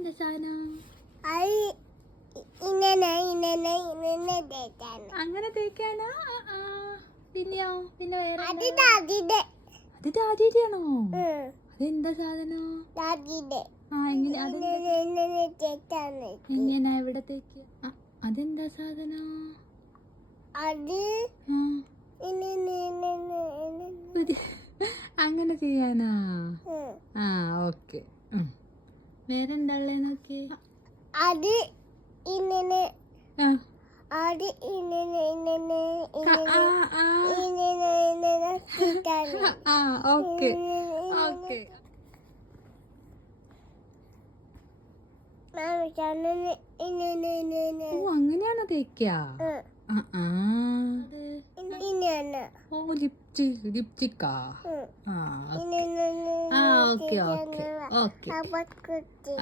അതെന്താ സാധനം? അങ്ങനെ തേക്കാനാ? പിന്നെയോ? പിന്നെ വേറെ അത് ദാദിയുടെയാണോ? അതെന്താ സാധനം? എങ്ങനെയാ എവിടെ തേക്ക്? അതെന്താ സാധനം? അങ്ങനെ ചെയ്യാനാ? ഓക്കെ. വേറെന്താ ഉള്ളേ നോക്കി? Okay okay. അങ്ങനെയാണോ തേക്കാ? ലിപ്സ്റ്റിക്കാ? Okay okay okay.